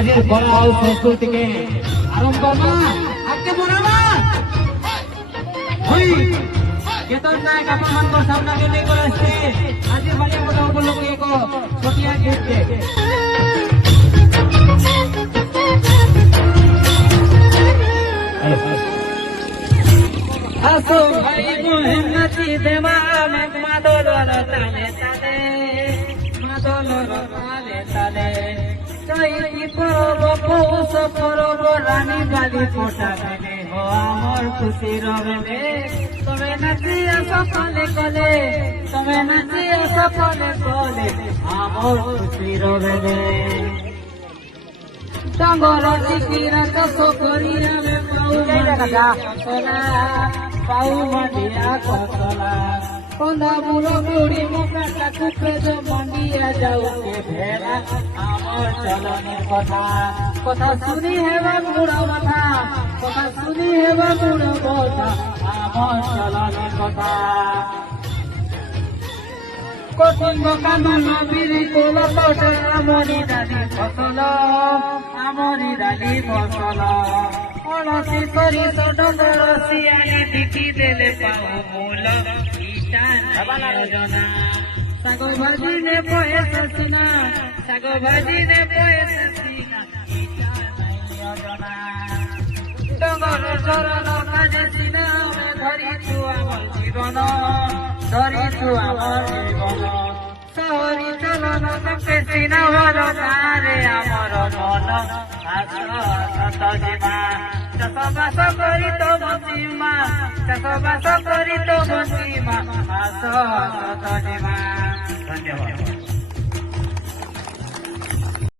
আজির কলা ও সংস্কৃতিকে আরম্ভ করবা আজকে বড়াবা হই কেতন নায়ক আপনার সামনে নিয়ে করে আসছে আজির বাড়ির কথা উপলক্ষে এক ছোটিয়া গীত আসো ভাই মোহাম্মতি দেমা মাদল তালে তালে মাদল তালে তালে চৈতি পরব পৌষ পরব রানী বালি ফোটা দেবে ও আমার খুশি রবে তবে নাচিয়া সকালে কলে তবে নাচিয়া সকালে কলে আমার খুশি রবে ডাঙ্গর চিকিরা চাষ করি আমি পাউ মাটিয়া কতলা কন্দা বুড়ো বুড়ি মুখটা কুপে মন্দিয়া যাওকে ভেড়া আমার চলনের কথা কথা শুনি হেবা বুড়ো কথা কথা শুনি হেবা বুড়ো কথা আমার চলনের কথা কঠিন কানন বিরি কোলা তোটে আমরি ডালি ফসল আমরি ডালি ফসল অনসি করি সডঙ্গর সিয়ারে বিকি দেলে পাও মূল ইটা যোজনা সাগো ভাজি নে পয়স সিনা সাগো ভাজি নে পয়স সিনা ইটা যোজনা ডঙ্গর চরণ কাজ সিনা ধরি তু আমার জীবন ধরি তু আমার জীবন সহরি চলন তোকে সিনা ভালো তারে আমার মন সত জীবা চাষবাস করি তো বঞ্চিমা চাষবাস করি তো বঞ্চিমা সত জীবা ধন্যবাদ।